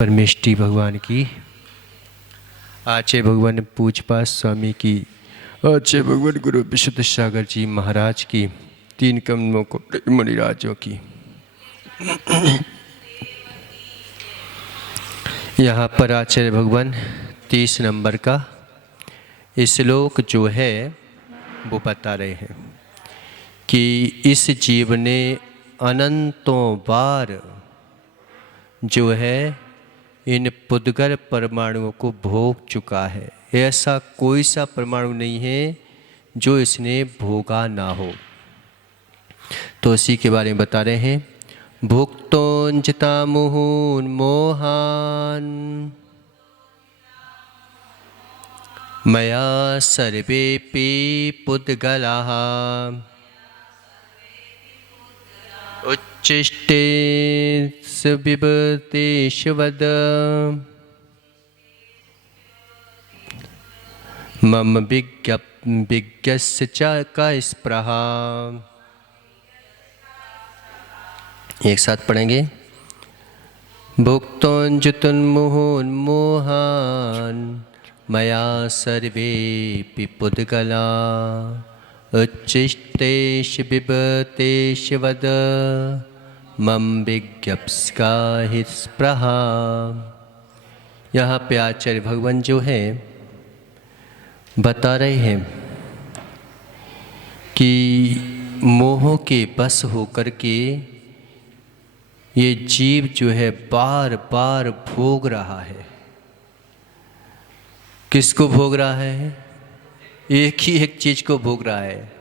परमेष्टि भगवान की, आचार्य भगवान पूजपाठ स्वामी की, आचार्य भगवान गुरु विशुद्ध सागर जी महाराज की, तीन कमलों को मुनिराजों की। यहाँ पर आचार्य भगवान 30 नंबर का श्लोक जो है वो बता रहे हैं कि इस जीव ने अनंतों बार जो है इन पुद्गल परमाणुओं को भोग चुका है। ऐसा कोई सा परमाणु नहीं है जो इसने भोगा ना हो। तो इसी के बारे में बता रहे हैं। भुक्तोंजता मुहुन मोहान मया सर्वेपि पुद्गलाः उच्चिष्टे बिभतेष्वद मम विज्ञस्य च का स्पृहा। एक साथ पढ़ेंगे। भुक्तोन्मुहुन्मोहान् मया सर्वेऽपि पुद्गला उच्चिष्टेषु बिभतेषु वद मम विज्ञप्स्का हि स्पृहा। यहाँ पे आचार्य भगवान जो है बता रहे हैं कि मोह के बस होकर के ये जीव जो है बार बार भोग रहा है। किसको भोग रहा है? एक ही एक चीज़ को भोग रहा है।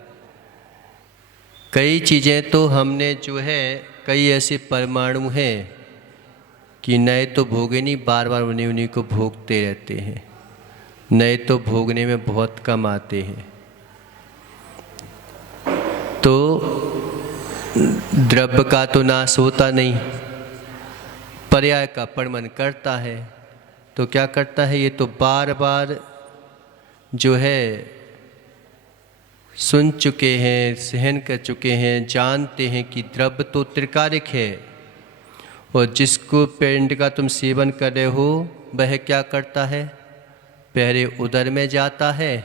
कई चीज़ें तो हमने जो है, कई ऐसे परमाणु हैं कि नए तो भोगे नहीं, बार बार उन्हीं को भोगते रहते हैं। नए तो भोगने में बहुत कम आते हैं। तो द्रव्य का तो नाश होता नहीं, पर्याय का परमन करता है। तो क्या करता है? ये तो बार बार जो है सुन चुके हैं, सहन कर चुके हैं, जानते हैं कि द्रव्य तो त्रिकालिक है। और जिसको पिंड का तुम सेवन कर रहे हो वह क्या करता है? पहले उदर में जाता है,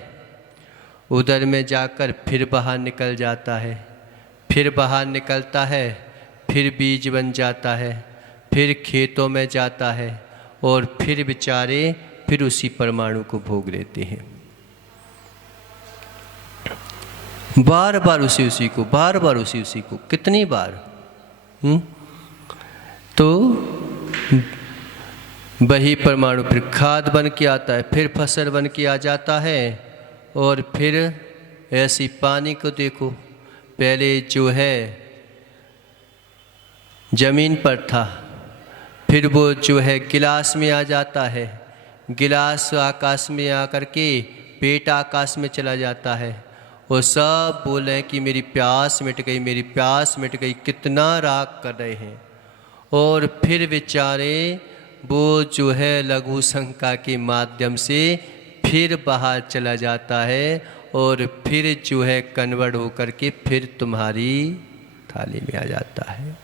उदर में जाकर फिर बाहर निकल जाता है, फिर बाहर निकलता है, फिर बीज बन जाता है, फिर खेतों में जाता है और फिर बेचारे फिर उसी परमाणु को भोग लेते हैं। बार बार उसी को, बार बार उसी को, कितनी बार? तो वही परमाणु फिर खाद बन के आता है, फिर फसल बन के आ जाता है। और फिर ऐसी पानी को देखो, पहले जो है जमीन पर था, फिर वो जो है गिलास में आ जाता है, गिलास आकाश में आकर के पेट आकाश में चला जाता है। और सब बोले कि मेरी प्यास मिट गई, मेरी प्यास मिट गई, कितना राग कर रहे हैं। और फिर बेचारे वो जो है लघु शंका के माध्यम से फिर बाहर चला जाता है और फिर जो है कन्वर्ट होकर के फिर तुम्हारी थाली में आ जाता है।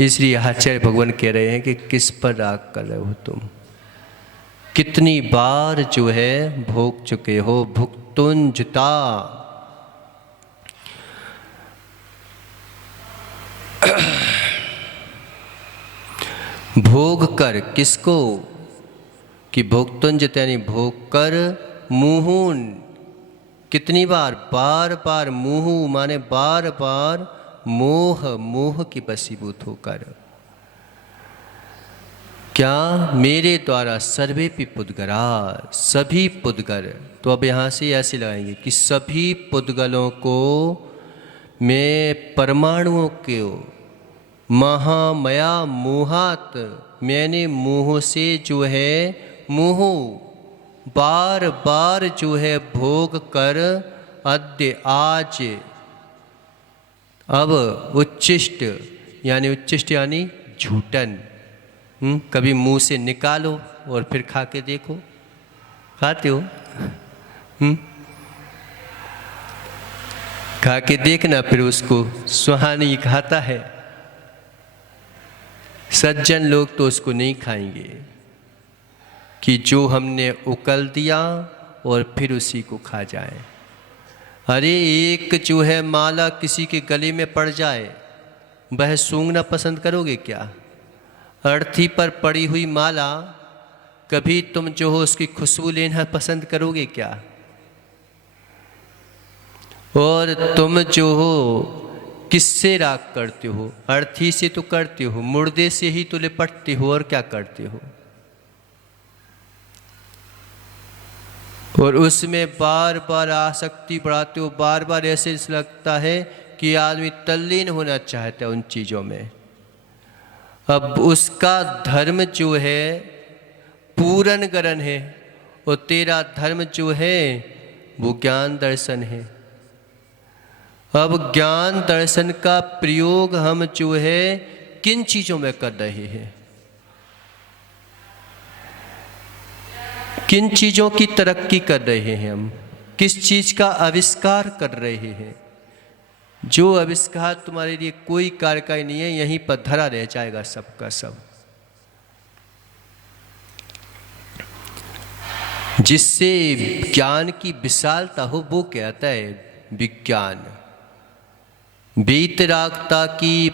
इसलिए आचार्य भगवान कह रहे हैं कि किस पर राग कर रहे हो तुम, कितनी बार जो है भोग चुके हो। भुक्तुंजता, भोग कर, किसको? कि भुक्तुंजता यानी भोग कर, मुहुन, कितनी बार? बार बार। मुहु माने बार बार मोह, मोह की वशीभूत होकर। क्या? मेरे द्वारा सर्वेपि पुद्गला, सभी पुद्गल। तो अब यहाँ से ऐसे लगाएंगे कि सभी पुद्गलों को मैं परमाणुओं के महामया मोहात, मैंने मोह से जो है, मोह बार बार जो है भोग कर अद्य आज, अब उच्चिष्ट यानी झूठन, कभी मुंह से निकालो और फिर खा के देखो। खाते हो? खा के देखना, फिर उसको सुहानी खाता है। सज्जन लोग तो उसको नहीं खाएंगे कि जो हमने उकल दिया और फिर उसी को खा जाए। अरे एक जो है माला किसी के गले में पड़ जाए, वह सूंघना पसंद करोगे क्या? अर्थी पर पड़ी हुई माला कभी तुम जो हो उसकी खुशबू लेना पसंद करोगे क्या? और तुम जो हो किससे राग करते हो? अर्थी से तो करते हो, मुर्दे से ही तो लिपटते हो, और क्या करते हो? और उसमें बार बार आसक्ति बढ़ाते हो, बार बार ऐसे लगता है कि आदमी तल्लीन होना चाहता है उन चीज़ों में। अब उसका धर्म जो है पूरन गरन है, और तेरा धर्म जो है वो ज्ञान दर्शन है। अब ज्ञान दर्शन का प्रयोग हम जो है किन चीज़ों में कर रहे हैं? किन चीज़ों की तरक्की कर रहे हैं हम? किस चीज़ का आविष्कार कर रहे हैं? जो आविष्कार तुम्हारे लिए कोई कार्य का ही नहीं है, यहीं पर धरा रह जाएगा सबका सब। जिससे ज्ञान की विशालता हो वो कहता है विज्ञान। वीतरागता की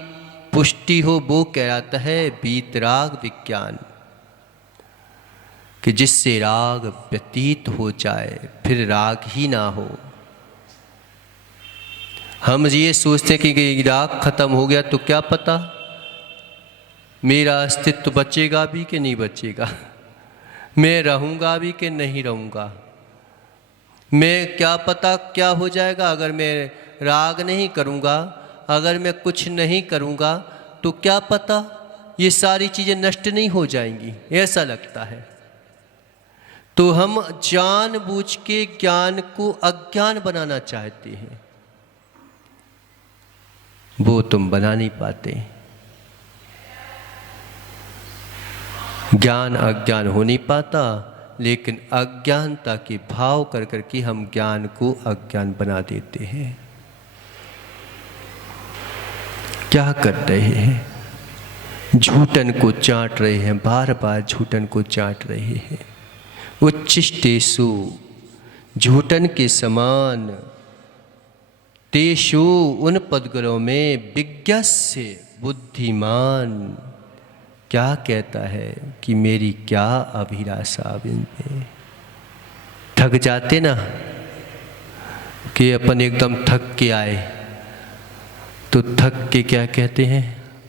पुष्टि हो वो कहता है वीतराग विज्ञान। कि जिससे राग व्यतीत हो जाए, फिर राग ही ना हो। हम ये सोचते कि राग खत्म हो गया तो क्या पता मेरा अस्तित्व बचेगा भी कि नहीं बचेगा, मैं रहूँगा भी कि नहीं रहूँगा, मैं क्या पता क्या हो जाएगा अगर मैं राग नहीं करूँगा, अगर मैं कुछ नहीं करूँगा तो क्या पता ये सारी चीज़ें नष्ट नहीं हो जाएंगी, ऐसा लगता है। तो हम जानबूझ के ज्ञान को अज्ञान बनाना चाहते हैं, वो तुम बना नहीं पाते। ज्ञान अज्ञान हो नहीं पाता, लेकिन अज्ञानता के भाव कर करके हम ज्ञान को अज्ञान बना देते हैं। क्या कर रहे हैं? झूठन को चाट रहे हैं, बार बार झूठन को चाट रहे हैं। उच्छिष्टेषु झूठन के समान, तेषु उन पदगलों में, विज्ञस्य बुद्धिमान। क्या कहता है कि मेरी क्या अभिलाषा इनमें। थक जाते ना कि अपन एकदम थक के आए तो थक के क्या कहते हैं,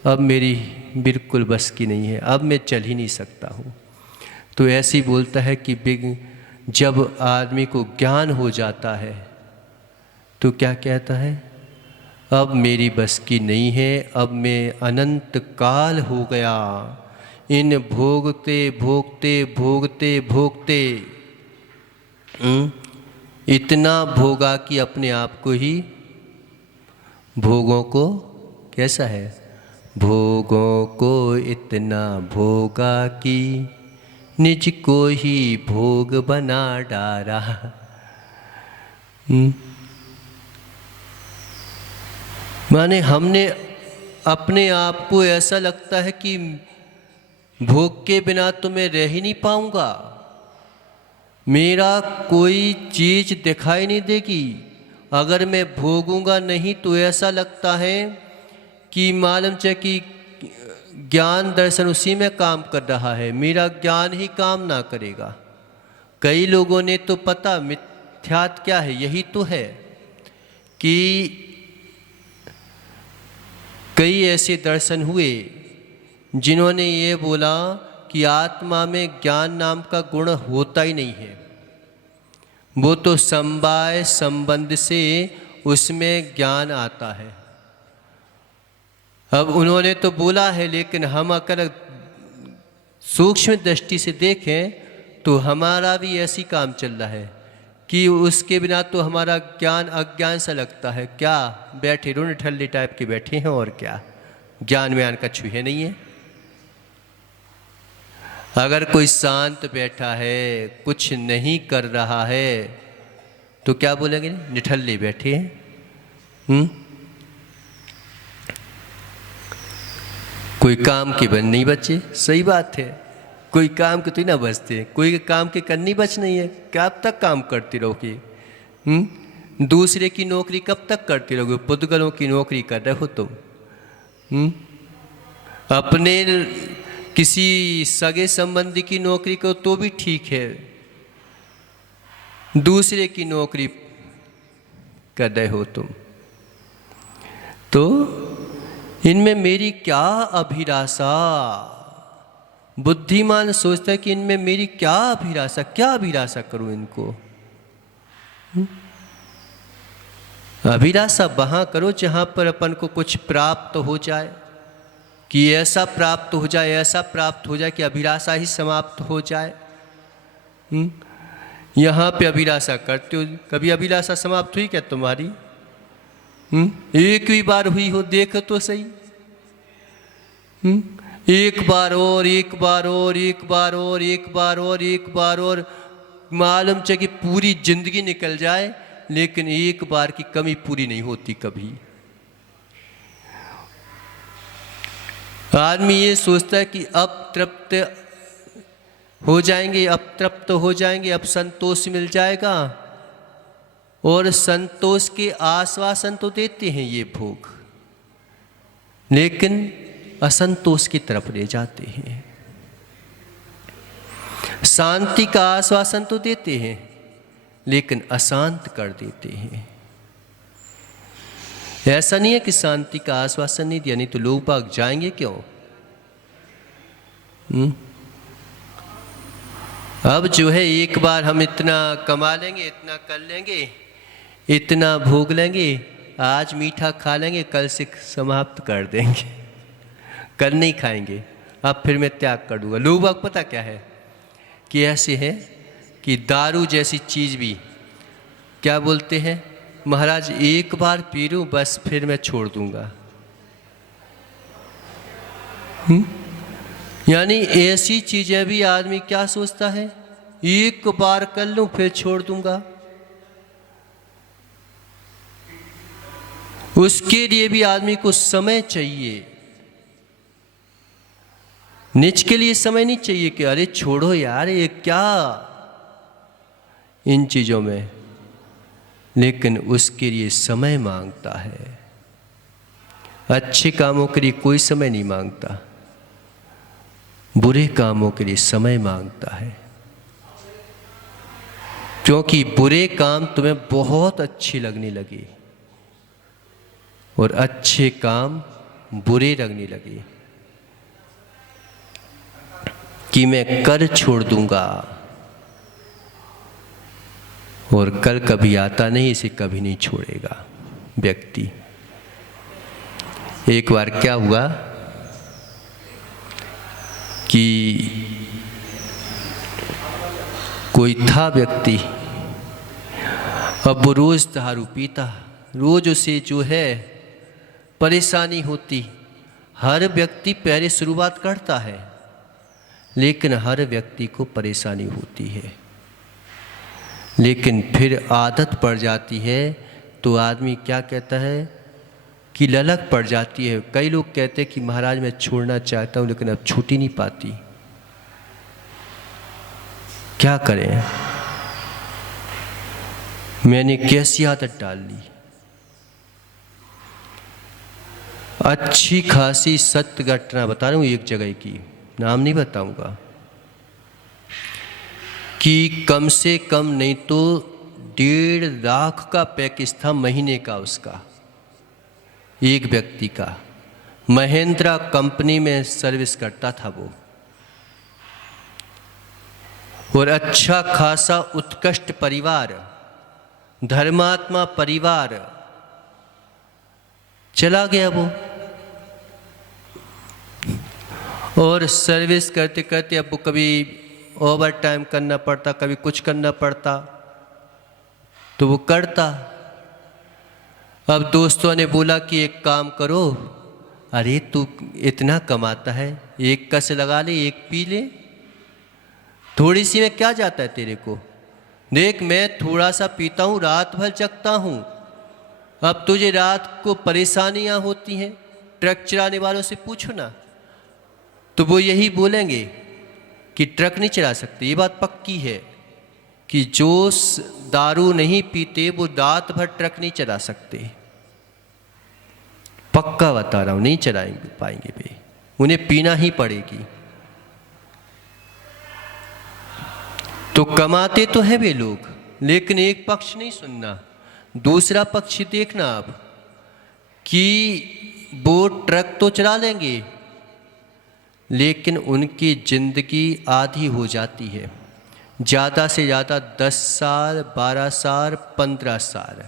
अब मेरी बिल्कुल बस की नहीं है, अब मैं चल ही नहीं सकता हूँ। तो ऐसे ही बोलता है कि जब आदमी को ज्ञान हो जाता है तो क्या कहता है, अब मेरी बस की नहीं है, अब मैं अनंत काल हो गया इन भोगते भोगते भोगते भोगते इतना भोगा कि अपने आप को ही, भोगों को कैसा है, भोगों को इतना भोगा कि निज को ही भोग बना डाला। माने हमने अपने आप को ऐसा लगता है कि भोग के बिना तो मैं रह ही नहीं पाऊंगा, मेरा कोई चीज़ दिखाई नहीं देगी अगर मैं भोगूंगा नहीं। तो ऐसा लगता है कि मालूम चाहे कि ज्ञान दर्शन उसी में काम कर रहा है, मेरा ज्ञान ही काम ना करेगा। कई लोगों ने तो पता मिथ्यात क्या है, यही तो है कि कई ऐसे दर्शन हुए जिन्होंने ये बोला कि आत्मा में ज्ञान नाम का गुण होता ही नहीं है, वो तो समवाय संबंध से उसमें ज्ञान आता है। अब उन्होंने तो बोला है, लेकिन हम अगर सूक्ष्म दृष्टि से देखें तो हमारा भी ऐसी काम चल रहा है कि उसके बिना तो हमारा ज्ञान अज्ञान सा लगता है। क्या बैठे रुन ठल्ले टाइप के बैठे हैं, और क्या ज्ञान व्यान का छूहे नहीं है। अगर कोई शांत बैठा है, कुछ नहीं कर रहा है, तो क्या बोलेंगे, निठल्ले बैठे हैं। कोई काम के बन नहीं बचे, सही बात है। कोई काम के तो ही ना बचते, कोई काम के करनी बच नहीं है। कब तक काम करते रहोगे? दूसरे की नौकरी कब तक करते रहोगे? पुद्गलों की नौकरी कर रहे हो तुम। अपने किसी सगे संबंधी की नौकरी को तो भी ठीक है, दूसरे की नौकरी कर रहे हो तुम। तो इनमें मेरी क्या अभिलाषा? बुद्धिमान सोचता है कि इनमें मेरी क्या अभिलाषा, क्या अभिलाषा करूं इनको? अभिलाषा वहां करो जहां पर अपन को कुछ प्राप्त हो जाए, कि ऐसा प्राप्त हो जाए, ऐसा प्राप्त हो जाए कि अभिलाषा ही समाप्त हो जाए। यहाँ पे अभिलाषा करते हो, कभी अभिलाषा समाप्त हुई क्या तुम्हारी? एक भी बार हुई हो? देखो तो सही। एक बार और, एक बार और, एक बार और, एक बार और, एक बार और, मालूम चाहिए कि पूरी जिंदगी निकल जाए, लेकिन एक बार की कमी पूरी नहीं होती कभी। आदमी ये सोचता है कि अब तृप्त हो जाएंगे, अब तृप्त हो जाएंगे, अब संतोष मिल जाएगा, और संतोष के आश्वासन तो देते हैं ये भोग, लेकिन असंतोष की तरफ ले जाते हैं। शांति का आश्वासन तो देते हैं, लेकिन अशांत कर देते हैं। ऐसा नहीं है कि शांति का आश्वासन नहीं दिया, नहीं तो लोग भाग जाएंगे क्यों? अब जो है एक बार हम इतना कमा लेंगे, इतना कर लेंगे, इतना भोग लेंगे, आज मीठा खा लेंगे, कल से समाप्त कर देंगे, कल नहीं खाएंगे, अब फिर मैं त्याग कर दूंगा। लोग भाग पता क्या है कि ऐसे है कि दारू जैसी चीज़ भी क्या बोलते हैं, महाराज एक बार पी लूं बस फिर मैं छोड़ दूंगा। यानी ऐसी चीजें भी आदमी क्या सोचता है, एक बार कर लूं फिर छोड़ दूंगा। उसके लिए भी आदमी को समय चाहिए, निज के लिए समय नहीं चाहिए कि अरे छोड़ो यार ये क्या इन चीजों में, लेकिन उसके लिए समय मांगता है। अच्छे कामों के लिए कोई समय नहीं मांगता, बुरे कामों के लिए समय मांगता है, क्योंकि बुरे काम तुम्हें बहुत अच्छे लगने लगे और अच्छे काम बुरे लगने लगे कि मैं कर छोड़ दूंगा, और कल कभी आता नहीं, इसे कभी नहीं छोड़ेगा व्यक्ति। एक बार क्या हुआ कि कोई था व्यक्ति, अब वो रोज दारू पीता, रोज उसे जो है परेशानी होती। हर व्यक्ति पहले शुरुआत करता है, लेकिन हर व्यक्ति को परेशानी होती है, लेकिन फिर आदत पड़ जाती है तो आदमी क्या कहता है कि ललक पड़ जाती है। कई लोग कहते हैं कि महाराज मैं छोड़ना चाहता हूं लेकिन अब छूट ही नहीं पाती, क्या करें, मैंने कैसी आदत डाल ली। अच्छी खासी सत्य घटना बता रहा हूं, एक जगह की, नाम नहीं बताऊंगा, कि कम से कम नहीं तो 1.5 लाख का पैकेज था महीने का उसका, एक व्यक्ति का। महिंद्रा कंपनी में सर्विस करता था वो, और अच्छा खासा उत्कृष्ट परिवार, धर्मात्मा परिवार, चला गया वो। और सर्विस करते करते अब कभी ओवर टाइम करना पड़ता, कभी कुछ करना पड़ता, तो वो करता। अब दोस्तों ने बोला कि एक काम करो, अरे तू इतना कमाता है, एक कस लगा ले, एक पी ले, थोड़ी सी में क्या जाता है तेरे को, देख मैं थोड़ा सा पीता हूँ, रात भर जगता हूँ, अब तुझे रात को परेशानियाँ होती हैं, ट्रक चलाने वालों से पूछो ना, तो वो यही बोलेंगे कि ट्रक नहीं चला सकते। ये बात पक्की है कि जो दारू नहीं पीते वो रात भर ट्रक नहीं चला सकते। पक्का बता रहा हूं, नहीं चलाएंगे पाएंगे वे, उन्हें पीना ही पड़ेगी। तो कमाते तो है वे लोग, लेकिन एक पक्ष नहीं सुनना, दूसरा पक्ष देखना आप कि वो ट्रक तो चला लेंगे लेकिन उनकी जिंदगी आधी हो जाती है। ज़्यादा से ज़्यादा 10 साल, 12 साल, 15 साल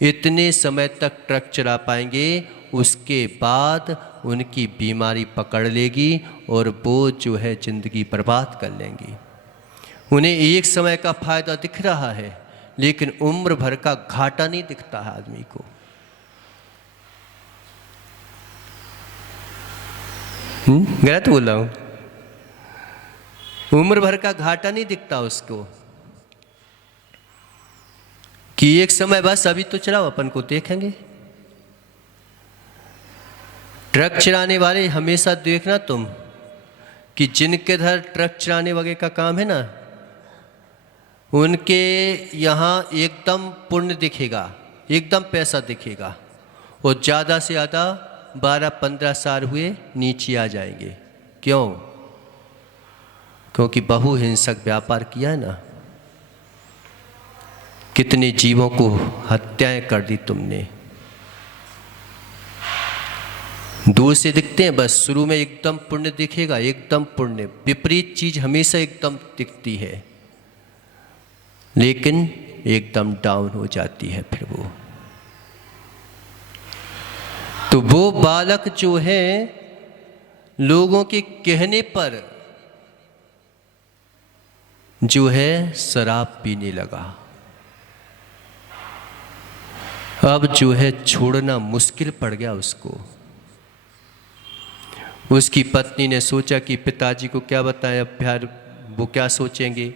इतने समय तक ट्रक चला पाएंगे। उसके बाद उनकी बीमारी पकड़ लेगी और वो जो है ज़िंदगी बर्बाद कर लेंगी। उन्हें एक समय का फायदा दिख रहा है लेकिन उम्र भर का घाटा नहीं दिखता है आदमी को। गलत बोल रहा हूं? उम्र भर का घाटा नहीं दिखता उसको कि एक समय बस अभी तो चलाओ, अपन को देखेंगे। ट्रक चलाने वाले हमेशा देखना तुम कि जिनके घर ट्रक चलाने वगैरह का काम है ना, उनके यहाँ एकदम पुण्य दिखेगा, एकदम पैसा दिखेगा, और ज़्यादा से ज़्यादा 12-15 साल हुए नीचे आ जाएंगे। क्यों? क्योंकि बहुहिंसक व्यापार किया है ना। कितने जीवों को हत्याएं कर दी तुमने। दूर से दिखते हैं बस, शुरू में एकदम पुण्य दिखेगा, एकदम पुण्य। विपरीत चीज हमेशा एकदम दिखती है लेकिन एकदम डाउन हो जाती है फिर वो। तो वो बालक जो है लोगों के कहने पर जो है शराब पीने लगा। अब जो है छोड़ना मुश्किल पड़ गया उसको। उसकी पत्नी ने सोचा कि पिताजी को क्या बताएं, अब यार वो क्या सोचेंगे,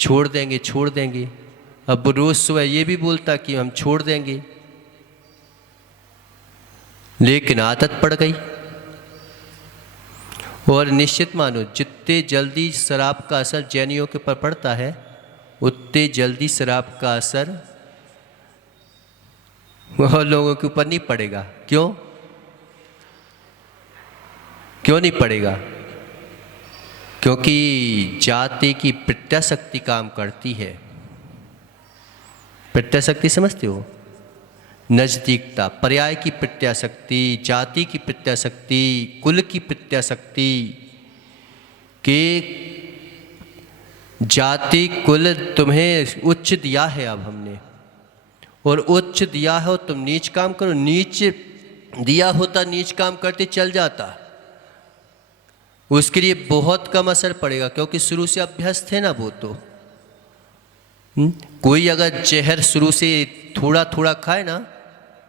छोड़ देंगे छोड़ देंगे। अब वो रोज सुबह ये भी बोलता कि हम छोड़ देंगे, लेकिन आदत पड़ गई। और निश्चित मानो जितने जल्दी शराब का असर जैनियों के ऊपर पड़ता है उतने जल्दी शराब का असर वह लोगों के ऊपर नहीं पड़ेगा। क्यों? क्यों नहीं पड़ेगा? क्योंकि जाति की प्रत्याशक्ति काम करती है। प्रत्याशक्ति समझते हो? नजदीकता, पर्याय की प्रत्याशक्ति, जाति की प्रत्याशक्ति, कुल की प्रत्याशक्ति के जाति कुल तुम्हें उच्च दिया है अब हमने, और उच्च दिया हो तुम नीच काम करो। नीच दिया होता नीच काम करते चल जाता, उसके लिए बहुत कम असर पड़ेगा क्योंकि शुरू से अभ्यस्त है ना वो तो। कोई अगर जहर शुरू से थोड़ा थोड़ा खाए ना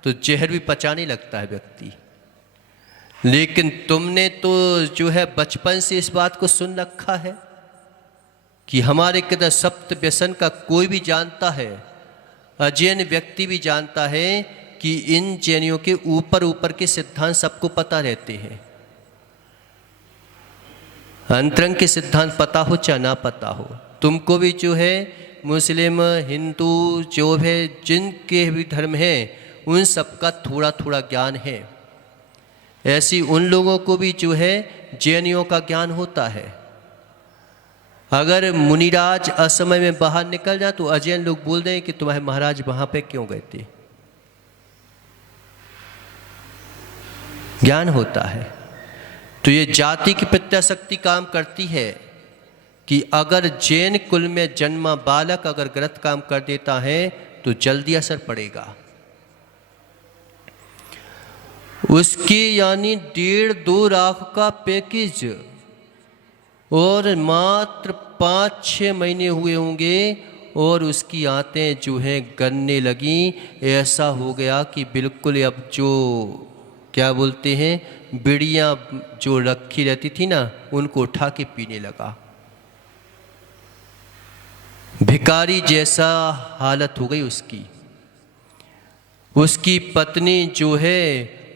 तो जहर भी पचाने लगता है व्यक्ति। लेकिन तुमने तो जो है बचपन से इस बात को सुन रखा है कि हमारे किधर सप्त व्यसन का कोई भी जानता है, अजैन व्यक्ति भी जानता है कि इन जैनियों के ऊपर ऊपर के सिद्धांत सबको पता रहते हैं। अंतरंग के सिद्धांत पता हो चाहे ना पता हो, तुमको भी जो है मुस्लिम हिंदू जो है जिनके भी धर्म हैं उन सबका थोड़ा थोड़ा ज्ञान है। ऐसी उन लोगों को भी जो है जैनियों का ज्ञान होता है। अगर मुनिराज असमय में बाहर निकल जाए तो अजैन लोग बोल दें कि तुम्हारे महाराज वहां पे क्यों गए थे। ज्ञान होता है। तो ये जाति की प्रत्याशक्ति काम करती है कि अगर जैन कुल में जन्मा बालक अगर गलत काम कर देता है तो जल्दी असर पड़ेगा उसके। यानी 1.5-2 लाख का पैकेज और मात्र 5-6 महीने हुए होंगे और उसकी आंतें जो हैं गलने लगी। ऐसा हो गया कि बिल्कुल अब जो क्या बोलते हैं बिड़ियाँ जो रखी रहती थी ना उनको उठा के पीने लगा। भिखारी जैसा हालत हो गई उसकी। उसकी पत्नी जो है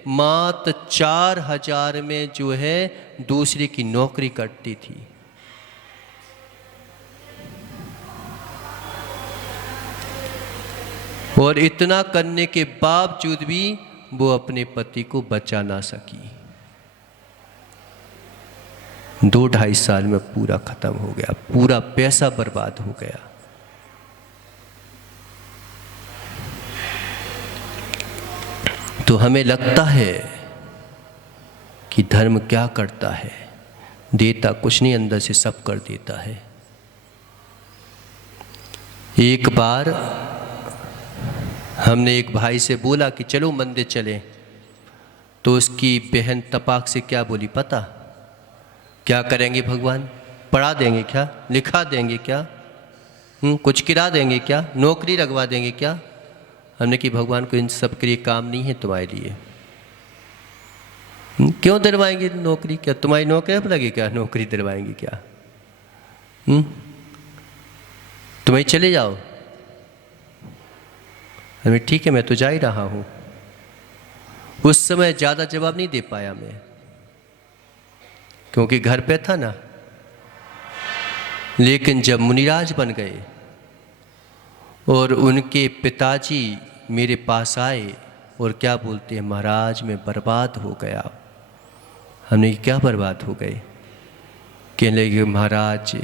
मात्र 4,000 में जो है दूसरे की नौकरी करती थी। और इतना करने के बावजूद भी वो अपने पति को बचा ना सकी। 2-2.5 साल में पूरा खत्म हो गया, पूरा पैसा बर्बाद हो गया। तो हमें लगता है कि धर्म क्या करता है, देता कुछ नहीं, अंदर से सब कर देता है। एक बार हमने एक भाई से बोला कि चलो मंदिर चलें, तो उसकी बहन तपाक से क्या बोली पता? क्या करेंगे भगवान? पढ़ा देंगे क्या? लिखा देंगे क्या? कुछ किरा देंगे क्या? नौकरी लगवा देंगे क्या? हमने कि भगवान को इन सब के लिए काम नहीं है तुम्हारे लिए। क्यों दिलवाएंगे नौकरी? क्या तुम्हारी नौकरी अब लगे क्या? नौकरी दिलवाएंगे क्या? तुम्हें चले जाओ। हमें ठीक है, मैं तो जा ही रहा हूं। उस समय ज़्यादा जवाब नहीं दे पाया मैं, क्योंकि घर पे था ना। लेकिन जब मुनिराज बन गए और उनके पिताजी मेरे पास आए और क्या बोलते हैं, महाराज मैं बर्बाद हो गया। हमने क्या बर्बाद हो गए? कहने लगे महाराज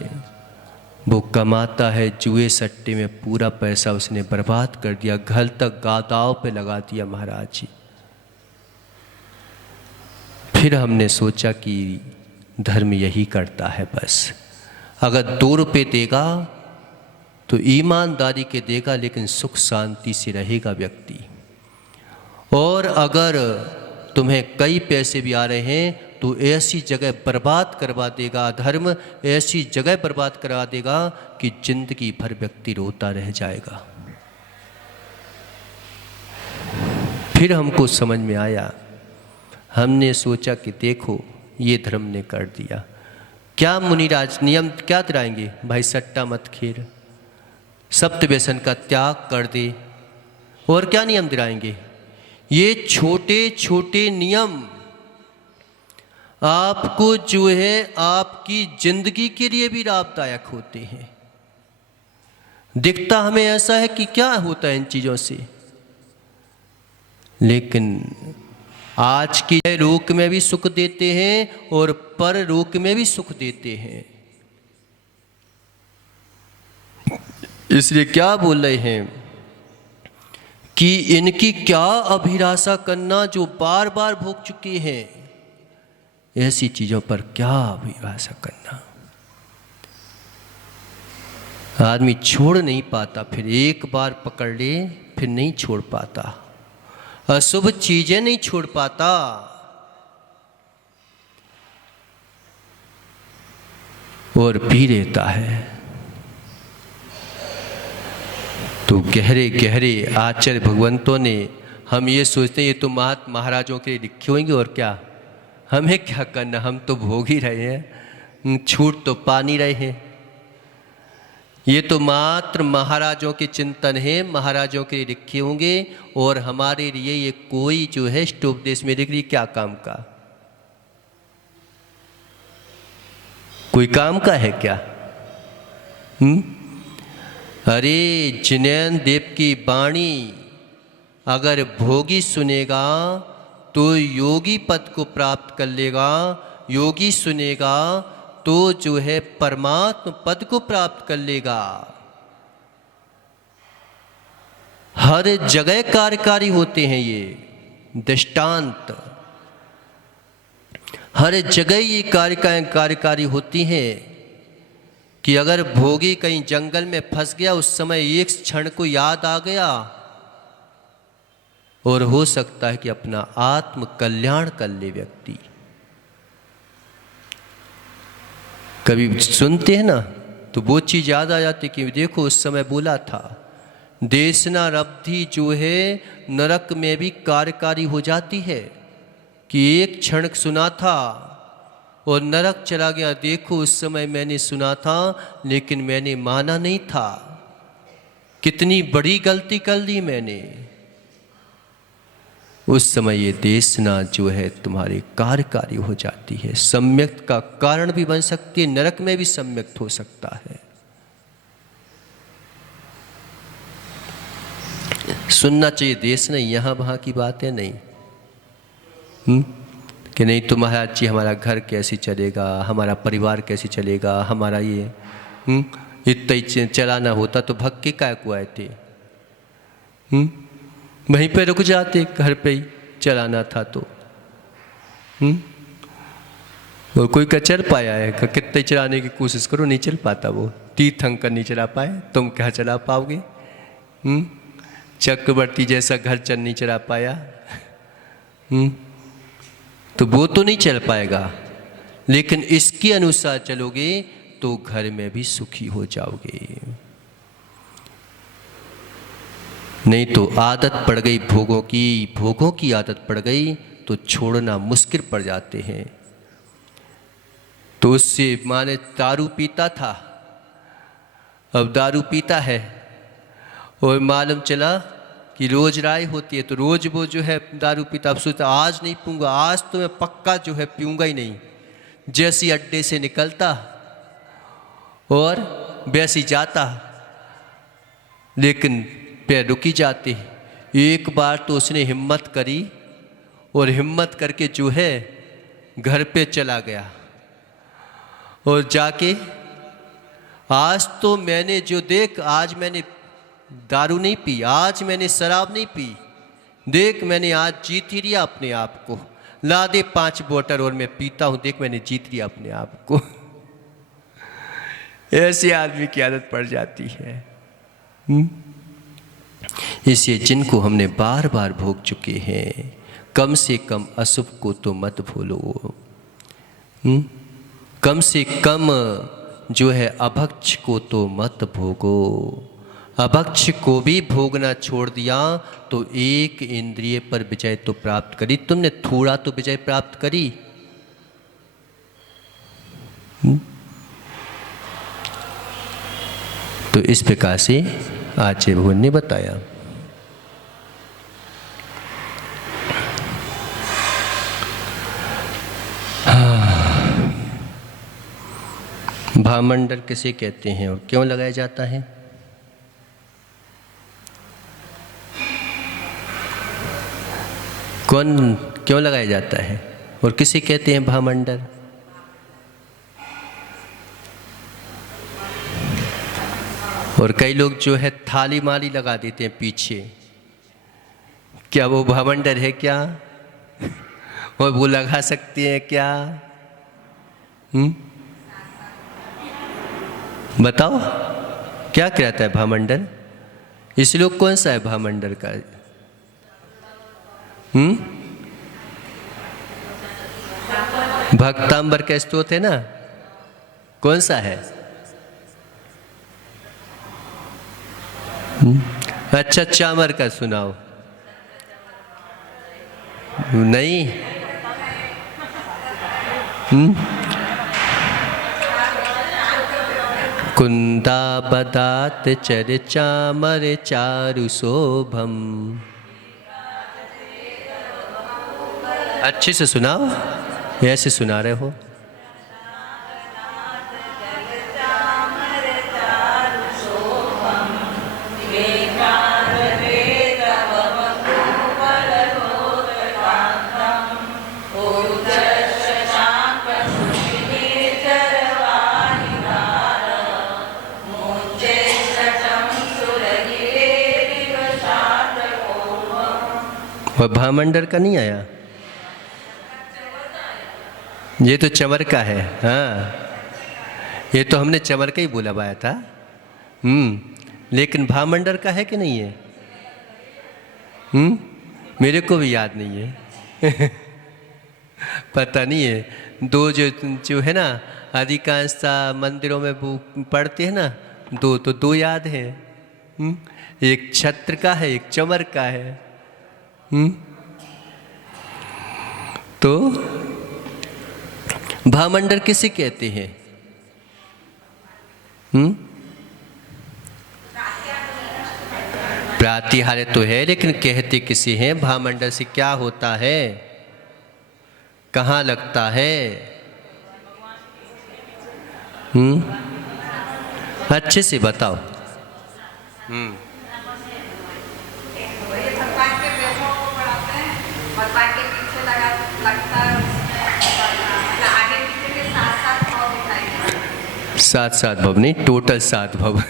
वो कमाता है जुए सट्टे में, पूरा पैसा उसने बर्बाद कर दिया, घर तक गादाव पे लगा दिया महाराज जी। फिर हमने सोचा कि धर्म यही करता है बस। अगर 2 रुपये देगा तो ईमानदारी के देगा, लेकिन सुख शांति से रहेगा व्यक्ति। और अगर तुम्हें कई पैसे भी आ रहे हैं तो ऐसी जगह बर्बाद करवा देगा, धर्म ऐसी जगह बर्बाद करवा देगा कि जिंदगी भर व्यक्ति रोता रह जाएगा। फिर हमको समझ में आया, हमने सोचा कि देखो ये धर्म ने कर दिया। क्या मुनिराज नियम क्या दिलाएंगे? भाई सट्टा मत खेल, सप्त व्यसन का त्याग कर दे। और क्या नियम दिलाएंगे? ये छोटे छोटे नियम आपको जो है आपकी जिंदगी के लिए भी लाभदायक होते हैं। दिखता हमें ऐसा है कि क्या होता है इन चीजों से, लेकिन आज की लोक में भी सुख देते हैं और पर लोक में भी सुख देते हैं। इसलिए क्या बोल रहे हैं कि इनकी क्या अभिलाषा करना जो बार बार भोग चुके हैं, ऐसी चीजों पर क्या अभिलाषा करना। आदमी छोड़ नहीं पाता, फिर एक बार पकड़ ले फिर नहीं छोड़ पाता, अशुभ चीजें नहीं छोड़ पाता। और पी लेता है। तो गहरे गहरे आचार्य भगवंतों ने, हम ये सोचते हैं ये तो महाराजों के लिए लिखे होंगे, और क्या हमें क्या करना, हम तो भोग ही रहे हैं, छूट तो पा नहीं रहे हैं। ये तो मात्र महाराजों के चिंतन है, महाराजों के लिए लिखे होंगे, और हमारे लिए ये कोई जो है उपदेश मेरे लिए क्या काम का? कोई काम का है क्या? अरे जिनैन देव की वाणी अगर भोगी सुनेगा तो योगी पद को प्राप्त कर लेगा, योगी सुनेगा तो जो है परमात्म पद को प्राप्त कर लेगा। हर जगह कार्यकारी होते हैं ये दृष्टांत, हर जगह ये कार्यकारी होती हैं कि अगर भोगी कहीं जंगल में फंस गया, उस समय एक क्षण को याद आ गया और हो सकता है कि अपना आत्म कल्याण कर ले व्यक्ति। कभी सुनते हैं ना तो वो चीज याद आ जाती कि देखो उस समय बोला था। देशना रब्धि जो है नरक में भी कार्यकारी हो जाती है कि एक क्षण सुना था और नरक चला गया। देखो उस समय मैंने सुना था लेकिन मैंने माना नहीं था, कितनी बड़ी गलती कर दी मैंने। उस समय ये देशना जो है तुम्हारे कार्यकारी हो जाती है। सम्यक्त का कारण भी बन सकती है, नरक में भी सम्यक्त हो सकता है। सुनना चाहिए देशना, यहाँ वहाँ की बातें नहीं। कि नहीं तो महाराज जी हमारा घर कैसे चलेगा, हमारा परिवार कैसे चलेगा, हमारा ये इतना ही चलाना होता तो भग के काय को आए थे। वहीं पे रुक जाते, घर पे ही चलाना था तो। और कोई का चल पाया है, कितने चलाने की कोशिश करो नहीं चल पाता। वो तीर्थंकर नहीं चला पाए, तुम क्या चला पाओगे? चक्रवर्ती जैसा घर चल नहीं चला पाया, तो वो तो नहीं चल पाएगा। लेकिन इसके अनुसार चलोगे तो घर में भी सुखी हो जाओगे। नहीं तो आदत पड़ गई भोगों की आदत पड़ गई तो छोड़ना मुश्किल पड़ जाते हैं। तो उससे माने दारू पीता था, अब दारू पीता है और मालूम चला कि रोज राय होती है, तो रोज वो जो है दारू पीता। अब सोचता आज नहीं पीऊँगा, आज तो मैं पक्का जो है पीऊँगा ही नहीं। जैसी अड्डे से निकलता और वैसी जाता, लेकिन पैर रुकी जाते। एक बार तो उसने हिम्मत करी और हिम्मत करके जो है घर पे चला गया और जाके आज तो मैंने जो देख, आज मैंने दारू नहीं पी, आज मैंने शराब नहीं पी, देख मैंने आज जीत ही लिया अपने आप को। ला दे 5 बोतल और मैं पीता हूँ, देख मैंने जीत लिया अपने आप को। ऐसे आदमी की आदत पड़ जाती है। इसलिए जिनको हमने बार बार भोग चुके हैं, कम से कम अशुभ को तो मत भूलो। कम से कम जो है अभक्ष को तो मत भोगो। अभक्ष को भी भोगना छोड़ दिया तो एक इंद्रिय पर विजय तो प्राप्त करी। तुमने थोड़ा तो विजय प्राप्त करी। तो इस प्रकार से आचार्य भगवान ने बताया। भामंडल किसे कहते हैं और क्यों लगाया जाता है? कौन क्यों लगाया जाता है और किसे कहते हैं भामंडल? और कई लोग जो है थाली माली लगा देते हैं पीछे, क्या वो भामंडल है क्या? और वो लगा सकते हैं क्या? बताओ क्या कहता है भामंडल? इस लोग कौन सा है भामंडल का? भक्तांबर का स्तोत्र है ना, कौन सा है? अच्छा चामर का सुनाओ। नहीं कुंदा बदात चर चामर चारु शोभम। अच्छे से सुनाओ, ऐसे सुना रहे हो। वह भामंडल का नहीं आया, ये तो चंवर का है। हाँ, ये तो हमने चंवर का ही बोला पाया था। लेकिन भामंडल का है कि नहीं है? मेरे को भी याद नहीं है। पता नहीं है। दो जो है ना, अधिकांश मंदिरों में वो पढ़ते हैं ना, दो याद है। एक छत्र का है, एक चंवर का है। तो भामंडल किसे कहते हैं? तिहारे तो है, लेकिन कहते किसी हैं भामंडल से क्या होता है, कहाँ लगता है? अच्छे से बताओ। सात सात भव नहीं, टोटल 7 भव।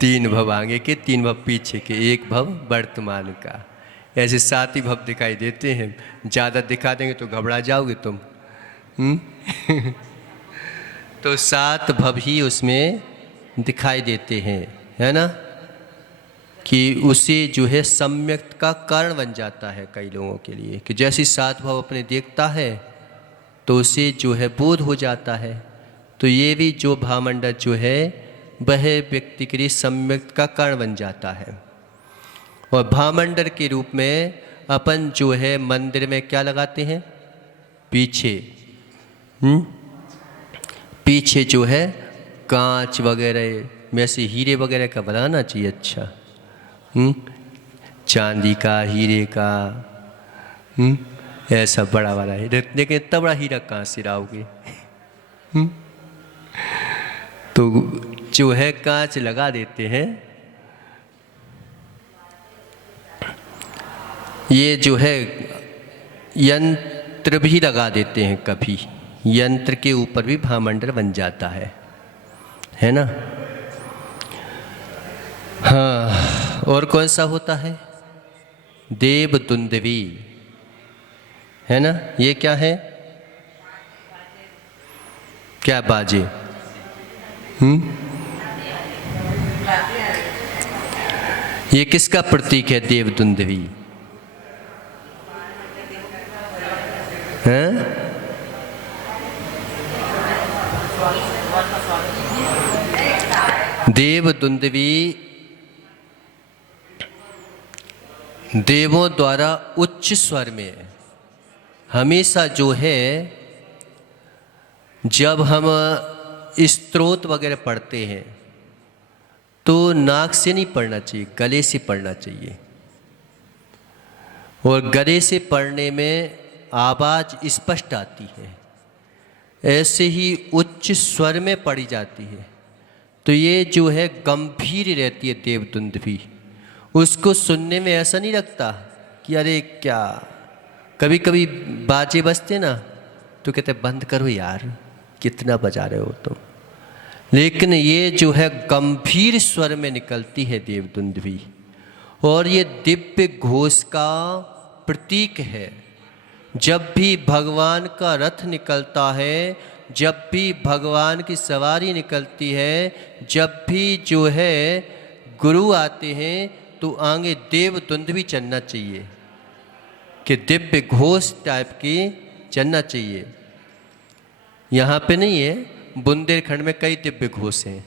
3 भव आगे के, 3 भव पीछे के, 1 भव वर्तमान का, ऐसे 7 ही भव दिखाई देते हैं। ज़्यादा दिखा देंगे तो घबरा जाओगे तुम। तो 7 भव ही उसमें दिखाई देते हैं, है ना, कि उसे जो है सम्यक का कारण बन जाता है कई लोगों के लिए, कि जैसे 7 भव अपने देखता है तो उसे जो है बोध हो जाता है। तो ये भी जो भावमंडल जो है वह व्यक्ति के लिए सम्यक का कारण बन जाता है। और भावमंडल के रूप में अपन जो है मंदिर में क्या लगाते हैं, पीछे पीछे जो है कांच वगैरह में से हीरे वगैरह का बनाना चाहिए। अच्छा, चांदी का, हीरे का, ऐसा बड़ा वाला है। लेकिन इतना बड़ा हीरा कहाँ से लाओगे? तो जो है कांच लगा देते हैं। ये जो है यंत्र भी लगा देते हैं, कभी यंत्र के ऊपर भी भामंडल बन जाता है ना। हाँ, और कौन सा होता है? देवदुंदुभी, है ना। ये क्या है? क्या बाजे? ये किसका प्रतीक है देवदुंदुभी? हैं? देवदुंदुभी देवों द्वारा उच्च स्वर में हमेशा जो है, जब हम स्तोत्र वगैरह पढ़ते हैं तो नाक से नहीं पढ़ना चाहिए, गले से पढ़ना चाहिए। और गले से पढ़ने में आवाज़ स्पष्ट आती है, ऐसे ही उच्च स्वर में पढ़ी जाती है। तो ये जो है गंभीर रहती है देवदुंदुभी। उसको सुनने में ऐसा नहीं लगता कि अरे क्या, कभी कभी बाजे बजते ना तो कहते बंद करो यार, कितना बजा रहे हो तुम। लेकिन ये जो है गंभीर स्वर में निकलती है देवदुंदुभी, और ये दिव्य घोष का प्रतीक है। जब भी भगवान का रथ निकलता है, जब भी भगवान की सवारी निकलती है, जब भी जो है गुरु आते हैं तो आगे देवदुंदुभी चलना चाहिए, कि दिव्य घोष टाइप की चलना चाहिए। यहाँ पे नहीं है, बुंदेलखंड में कई दिव्य घोष हैं,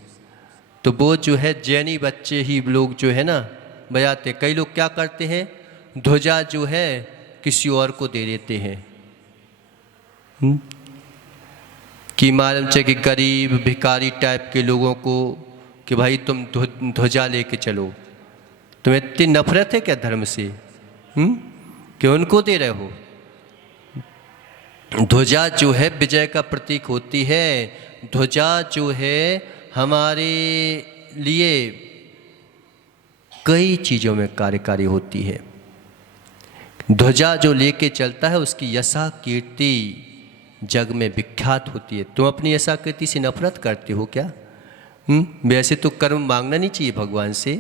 तो वो जो है जैनी बच्चे ही लोग जो है ना बजाते। कई लोग क्या करते हैं, ध्वजा जो है किसी और को दे देते हैं, कि मालूम चाहिए कि गरीब भिखारी टाइप के लोगों को, कि भाई तुम ध्वजा लेके चलो। तुम्हें इतनी नफरत है क्या धर्म से, कि उनको दे रहे हो? ध्वजा जो है विजय का प्रतीक होती है। ध्वजा जो है हमारे लिए कई चीज़ों में कार्यकारी होती है। ध्वजा जो लेके चलता है उसकी यशा कीर्ति जग में विख्यात होती है। तुम अपनी यशा कीर्ति से नफरत करते हो क्या? वैसे तो कर्म मांगना नहीं चाहिए भगवान से,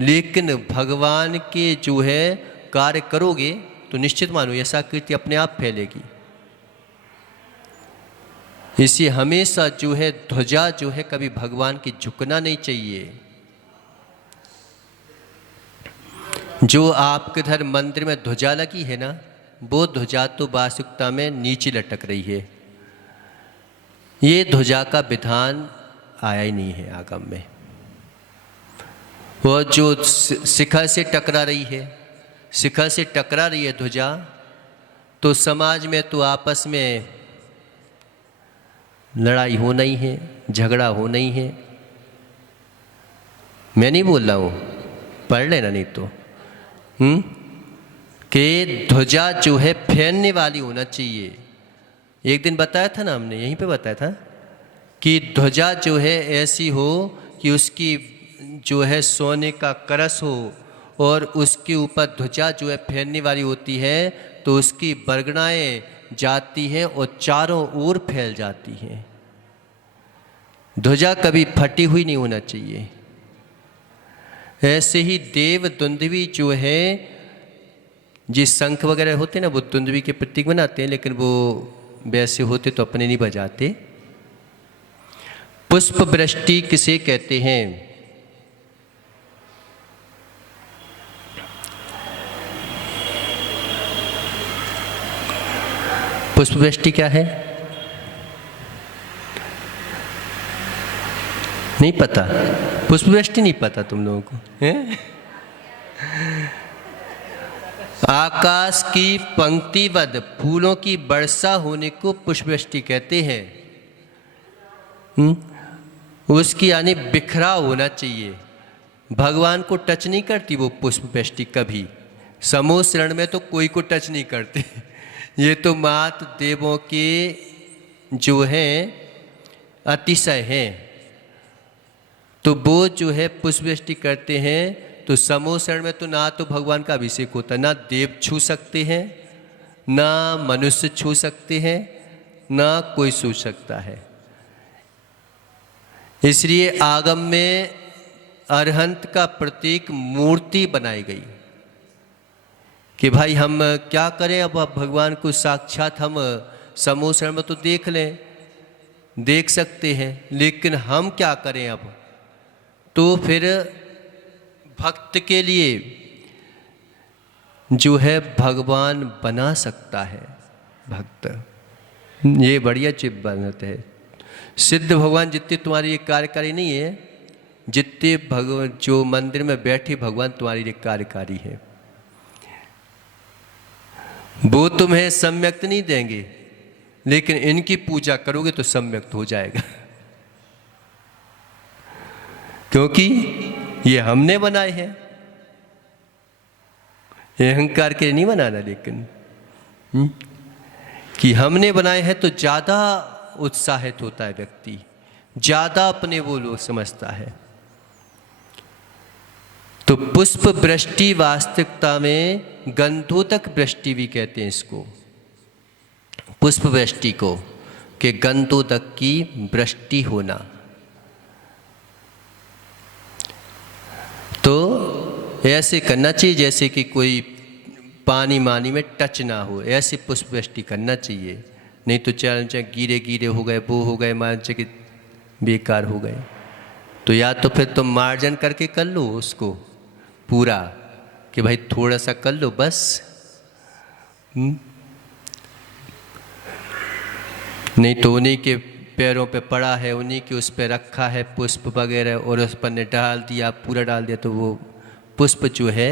लेकिन भगवान के जो है कार्य करोगे तो निश्चित मानो यशा कीर्ति अपने आप फैलेगी। इसलिए हमेशा जो है ध्वजा जो है कभी भगवान की झुकना नहीं चाहिए। जो आपके घर मंदिर में ध्वजा लगी है ना, वो ध्वजा तो वास्तविकता में नीचे लटक रही है। ये ध्वजा का विधान आया ही नहीं है आगम में। वो जो शिखर से टकरा रही है, शिखर से टकरा रही है ध्वजा, तो समाज में तो आपस में लड़ाई होना ही है, झगड़ा होना ही है। मैं नहीं बोल रहा हूँ, पढ़ लेना नहीं तो। कि ध्वजा जो है फैलने वाली होना चाहिए। एक दिन बताया था ना, हमने यहीं पे बताया था कि ध्वजा जो है ऐसी हो कि उसकी जो है सोने का कलश हो और उसके ऊपर ध्वजा जो है फैलने वाली होती है, तो उसकी बरगड़ाएँ जाती हैं और चारों ओर फैल जाती हैं। ध्वजा कभी फटी हुई नहीं होना चाहिए। ऐसे ही देव दुंदुभी जो है, जिस शंख वगैरह होते हैं ना, वो दुंदुभी के प्रतीक बनाते हैं, लेकिन वो वैसे होते तो अपने नहीं बजाते। पुष्प वृष्टि किसे कहते हैं? पुष्प वृष्टि क्या है? नहीं पता? पुष्प वृष्टि नहीं पता तुम लोगों को हैं? आकाश की पंक्तिबद्ध फूलों की वर्षा होने को पुष्प वृष्टि कहते हैं। उसकी यानी बिखराव होना चाहिए। भगवान को टच नहीं करती वो पुष्प वृष्टि कभी। समूह शरण में तो कोई को टच नहीं करते। ये तो मात देवों के जो हैं अतिशय हैं, तो वो जो है पुष्प वृष्टि करते हैं। तो समूह शरण में तो ना तो भगवान का अभिषेक होता है, ना देव छू सकते हैं, ना मनुष्य छू सकते हैं, ना कोई छू सकता है। इसलिए आगम में अरहंत का प्रतीक मूर्ति बनाई गई कि भाई हम क्या करें, अब भगवान को साक्षात हम समूह शरण में तो देख लें, देख सकते हैं, लेकिन हम क्या करें अब? तो फिर भक्त के लिए जो है भगवान बना सकता है भक्त। ये बढ़िया चीज बनत है। सिद्ध भगवान जितने तुम्हारे लिए कार्यकारी नहीं है, जितने भगवान जो मंदिर में बैठे भगवान तुम्हारे लिए कार्यकारी है, वो तुम्हें सम्यक्त नहीं देंगे, लेकिन इनकी पूजा करोगे तो सम्यक्त हो जाएगा। क्योंकि ये हमने बनाए हैं, ये अहंकार के लिए नहीं बनाना, लेकिन कि हमने बनाए हैं तो ज़्यादा उत्साहित होता है व्यक्ति, ज़्यादा अपने वो लोग समझता है। तो पुष्प वृष्टि वास्तविकता में गंधोदक वृष्टि भी कहते हैं इसको, पुष्प वृष्टि को, कि गंधोदक की वृष्टि होना। तो ऐसे करना चाहिए जैसे कि कोई पानी मानी में टच ना हो, ऐसे पुष्प वृष्टि करना चाहिए। नहीं तो चाहे गिरे गिरे हो गए, वो हो गए, मान कि बेकार हो गए। तो या तो फिर तुम मार्जन करके कर लो उसको पूरा, कि भाई थोड़ा सा कर लो बस। नहीं तो उन्हीं के पैरों पे पड़ा है, उन्हीं के उस पे रखा है पुष्प वगैरह, और उस पर ने डाल दिया, पूरा डाल दिया, तो वो पुष्प जो है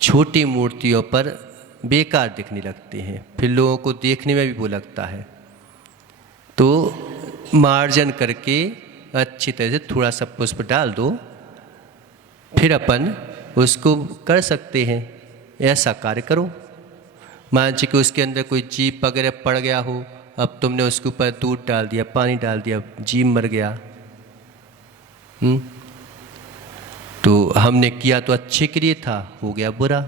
छोटी मूर्तियों पर बेकार दिखने लगते हैं, फिर लोगों को देखने में भी वो लगता है। तो मार्जन करके अच्छी तरह से थोड़ा सा पुष्प डाल दो, फिर अपन उसको कर सकते हैं। ऐसा कार्य करो। मान लीजिए कि उसके अंदर कोई जीव वगैरह पड़ गया हो, अब तुमने उसके ऊपर दूध डाल दिया, पानी डाल दिया, जीव मर गया। तो हमने किया तो अच्छे के लिए था, हो गया बुरा।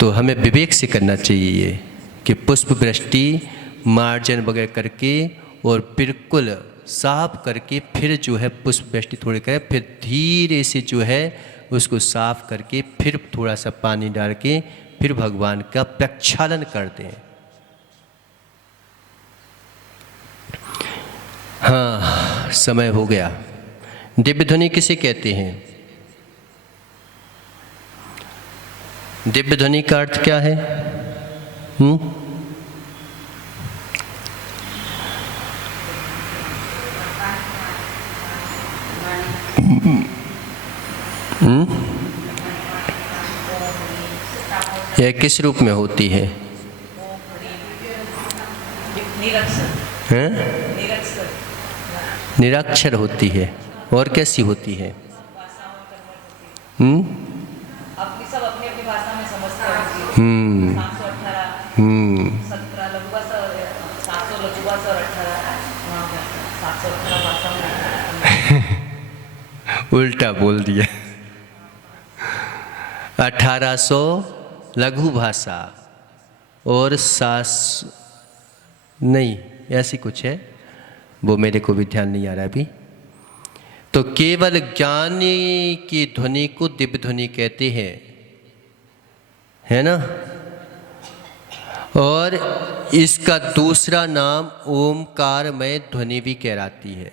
तो हमें विवेक से करना चाहिए ये कि पुष्प वृष्टि मार्जन वगैरह करके और बिल्कुल साफ करके फिर जो है पुष्प वृष्टि थोड़ी करें, फिर धीरे से जो है उसको साफ करके फिर थोड़ा सा पानी डाल के फिर भगवान का प्रक्षालन कर दें। हाँ, समय हो गया। दिव्य ध्वनि किसे कहते हैं? दिव्य ध्वनि का अर्थ क्या है? यह किस रूप में होती है? निरक्षर होती है। और कैसी होती है? अपनी सब अपनी अपनी भाषा में समझते हैं। 718 17 लघु भाषा, 700 लघु भाषा और 718 भाषा में उल्टा बोल दिया। 1800 लघु भाषा और 700 नहीं, ऐसी कुछ है, वो मेरे को भी ध्यान नहीं आ रहा अभी। तो केवल ज्ञान की ध्वनि को दिव्य ध्वनि कहते हैं, है ना। और इसका दूसरा नाम ओमकारमय ध्वनि भी कहलाती है।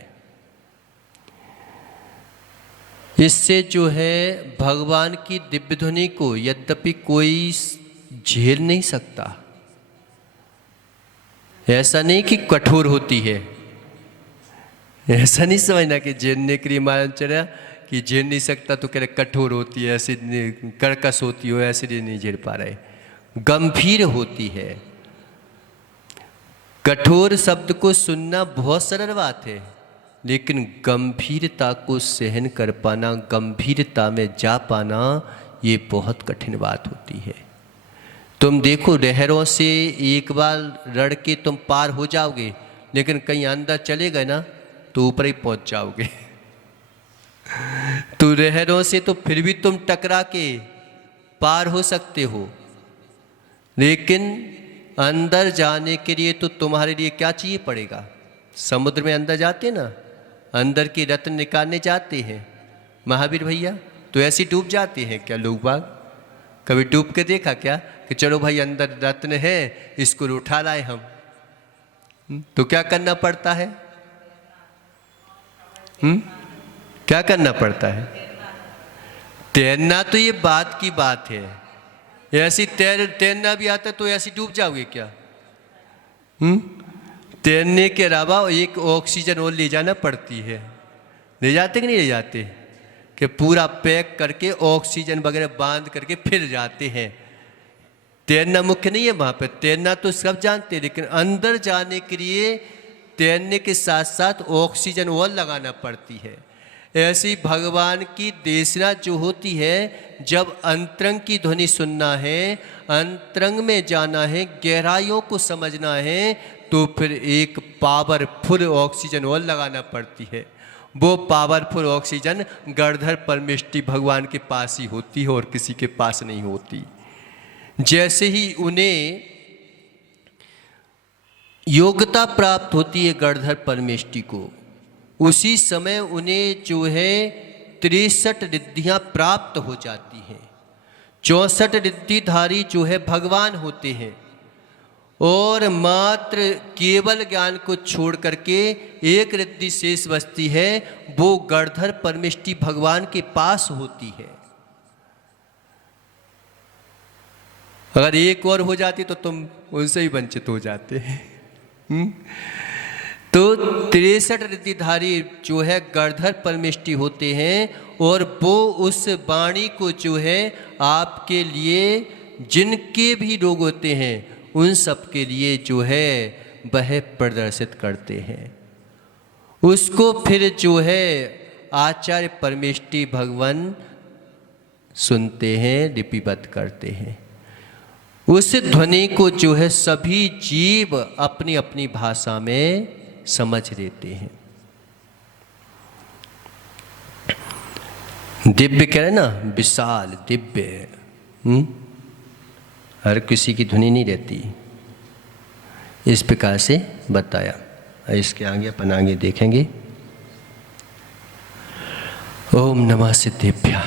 इससे जो है भगवान की दिव्य ध्वनि को यद्यपि कोई झेल नहीं सकता, ऐसा नहीं कि कठोर होती है, ऐसा नहीं समझना कि झेलने के लिए मान चला कि झेल नहीं सकता तो कह रहे कठोर होती है, ऐसे कर्कश होती हो, ऐसे नहीं झेल पा रहे। गंभीर होती है। कठोर शब्द को सुनना बहुत सरल बात है, लेकिन गंभीरता को सहन कर पाना, गंभीरता में जा पाना, ये बहुत कठिन बात होती है। तुम देखो, लहरों से एक बार लड़ के तुम पार हो जाओगे, लेकिन कहीं अंदर चले गए ना तो ऊपर ही पहुंच जाओगे। तो लहरों से तो फिर भी तुम टकरा के पार हो सकते हो, लेकिन अंदर जाने के लिए तो तुम्हारे लिए क्या चाहिए पड़ेगा। समुद्र में अंदर जाते ना, अंदर के रत्न निकालने जाते हैं महावीर भैया, तो ऐसे डूब जाते हैं क्या लोग बाग? कभी डूब के देखा क्या कि चलो भाई अंदर रत्न है, इसको उठा लाए हम? तो क्या करना पड़ता है? क्या करना पड़ता है? तैरना तो ये बात की बात है, ऐसी तैरना भी आता तो ऐसी डूब जाओगे क्या? तैरने के अलावा एक ऑक्सीजन और ले जाना पड़ती है। ले जाते कि नहीं ले जाते? कि पूरा पैक करके ऑक्सीजन वगैरह बांध करके फिर जाते हैं। तैरना मुख्य नहीं है वहाँ पे, तैरना तो सब जानते हैं, लेकिन अंदर जाने के लिए तैरने के साथ साथ ऑक्सीजन और लगाना पड़ती है। ऐसी भगवान की देशना जो होती है, जब अंतरंग की ध्वनि सुनना है, अंतरंग में जाना है, गहराइयों को समझना है, तो फिर एक पावरफुल ऑक्सीजन और लगाना पड़ती है। वो पावरफुल ऑक्सीजन गणधर परमेष्टि भगवान के पास ही होती है और किसी के पास नहीं होती। जैसे ही उन्हें योग्यता प्राप्त होती है गणधर परमेष्टि को, उसी समय उन्हें जो है 63 रिद्धियाँ प्राप्त हो जाती हैं। 64 रिद्धिधारी जो है भगवान होते हैं, और मात्र केवल ज्ञान को छोड़ करके एक रिद्धि शेष बचती है, वो गणधर परमेष्टि भगवान के पास होती है। अगर एक और हो जाती तो तुम उनसे ही वंचित हो जाते हैं। तो 63 रिद्धिधारी जो है गणधर परमेष्टि होते हैं, और वो उस वाणी को जो है आपके लिए जिनके भी लोग होते हैं उन सब के लिए जो है वह प्रदर्शित करते हैं। उसको फिर जो है आचार्य परमेष्टि भगवान सुनते हैं, लिपिबद्ध करते हैं। उस ध्वनि को जो है सभी जीव अपनी अपनी भाषा में समझ लेते हैं। दिव्य कह रहे ना, विशाल दिव्य, हर किसी की ध्वनि नहीं रहती। इस प्रकार से बताया। इसके आगे अपन आगे देखेंगे। ओम नमः सिद्धेभ्यः।